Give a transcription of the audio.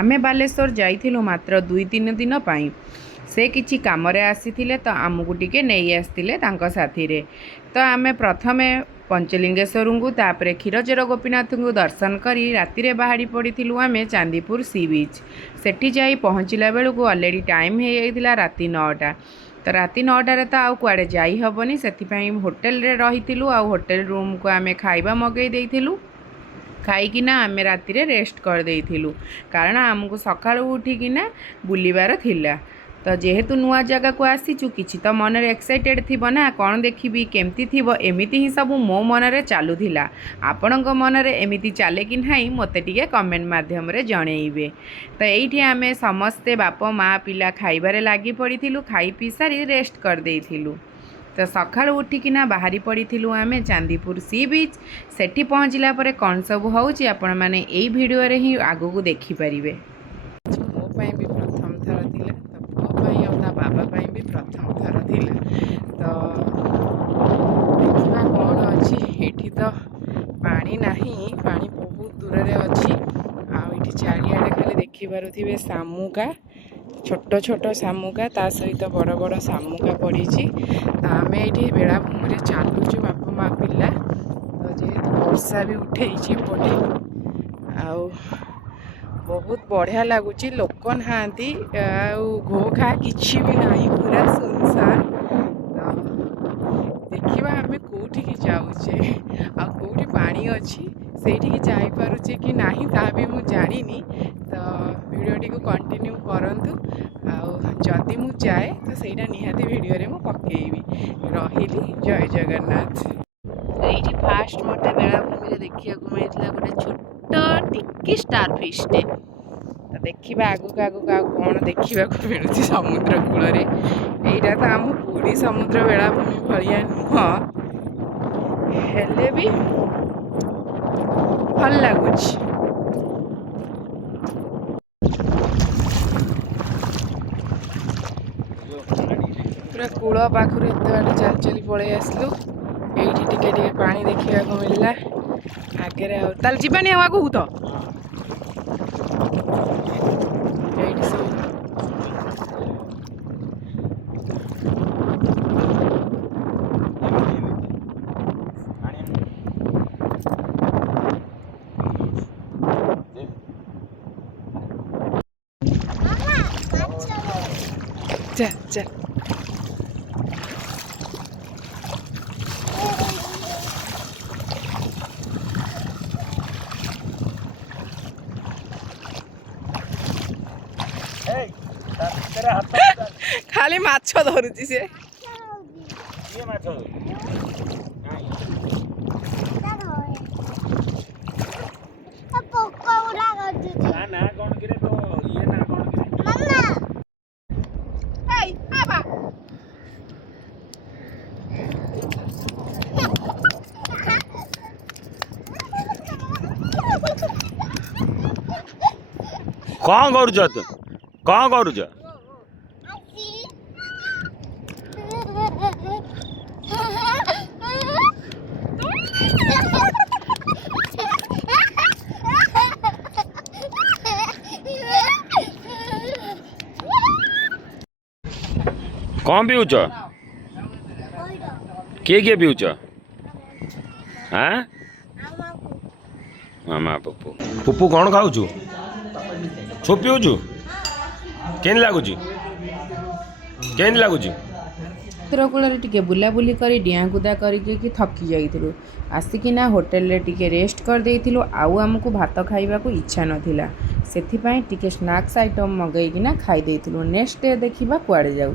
आमे बालेश्वर जाइथिलु मात्र 2-3 दिन पाई। से किछि कामरे आसीथिले तो आमକୁ टिके नेई आस्तिले तांको साथी रे। तो आमे प्रथमे पंचलिंगेश्वर को तापरे क्षीरचोर गोपीनाथ को दर्शन करी राति रे बाहरी पड़ीथिलु आमे चांदीपुर सी बीच। सेठी जाई पहुँचला बेलू ऑलरेडी टाइम हो जाइथिला राति 9टा। तो राति 9टारे तो आउ कुआडे जाई हबनी, सेथिपाई होटेल रे रहिथिलु। आ होटेल रूम को आमे खाइबा मगई देइथिलु। खाइकिना आमे राति रे रेस्ट कर देइथिलु, कारण आमको सकाळु उठिकिना बुलिबार थिला। तो जेहेतु नुआ जगह को आसीचु किछि तो मन रे एक्साइटेड थिबो ना, कौन देखिबी केमती थिबो, एमिति ही सब मो मन रे चालुथिला। आपणक मन रे एमिति चाले कि नहीं मते टिके कमेंट माध्यम रे जणेइबे। तो एइठी आमे समस्ते बाप माँ पिला खाइबारे लागी पड़िथिलु। खाई पी सारी रेस्ट कर देइथिलु। तो सकाळु उठिकिना बाहरी पड़िथिलु आमे चांदीपुर सी बीच। सेठी पहुँचला परे कौन सब होउची आपण माने एई वीडियो रे ही आगु को देखि परिबे। मो पई भी प्रथम थर थिला, बाबा पाई भी प्रथम थर थिला। तो देखिबा कौन अच्छी एठी तो पानी नहीं, पानी बहुत दूर रे अच्छी। आठी चारियाडे खाली देखि पारुथिबे शामुका, छोट छोट शामुका, ता सहित बड़ बड़ शामुका पड़ी। तो आम ये बेलाभूमि चलुचु बाप माँ पिला। तो जेहेतु वर्षा भी उठे पटे आउ बहुत बढ़िया लगुच, लोक नहांती घो खा किछि भी नहीं, पूरा सुनसान। देखिबा आमे कोठी की जाउचे आ कोठी पानी अच्छी सेठी जाई पारुचे कि नहीं ता भी मु जानिनी। तो वीडियोटी को कंटिन्यू करंतु। जदि मु जाए तो सेटा निहाती वीडियो रे मु पकेइबी। रहिली, जय जगन्नाथ। एइठी फास्ट मते बेलाभूमि रे देखिया को मिलथिला गोटे छोट टिकी स्टार फिशटे। तो देखिबा आगु कौन देखा मिलूँ समुद्र कूल रे। एइटा तो आम पूरी समुद्र बेलाभूमि भलिया नुह, हेले भी भल लगुच। पूरा कूल पाखर एत बाट चल चली पलि आसलु। एइठी टिके टिके पानी देखा मिलला आगे। ताल जीवानी आगू तो चल खाली माछ धरुची से कौन करुच तू कौन करुच? कौन पीऊच? किए पीऊच? हाँ मामा पप्पू पप्पू कौन खाऊ? छो पीऊचु? केन लगुच? केन लगुच? चित्रकूल टिके बुलाबुली करी डिआकुदा करके थकी जाइथिलु। आसिकिना होटेल रे टिके रेस्ट कर देइथिलु। आउ आमको भात खाइबा को इच्छा नथिला, सेथिपाई टिके स्नैक्स आइटम मगैकिना खाई देइथिलु। नेक्स्ट डे देखिबा कुआडे जाउ।